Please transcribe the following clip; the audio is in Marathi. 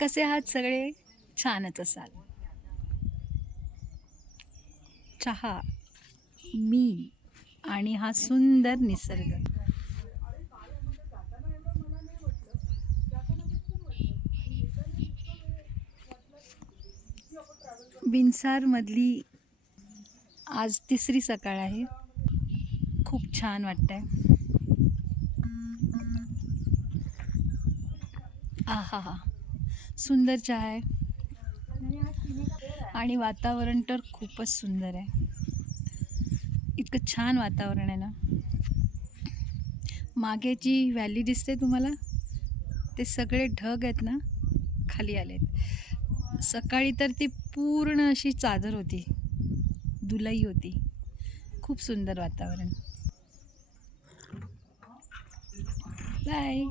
कसे आहात सगळे? छानच असाल. चहा, मी आणि हा सुंदर निसर्ग. बिनसारमधली आज तिसरी सकाळ आहे. खूप छान वाटतंय. आहाहा! सुंदर चहा आहे आणि वातावरण तर खूपच सुंदर आहे. इतकं छान वातावरण आहे ना. मागे जी व्हॅली दिसते तुम्हाला, ते सगळे ढग आहेत ना, खाली आलेत. सकाळी तर ती पूर्ण अशी चादर होती, धुलई होती. खूप सुंदर वातावरण. बाय.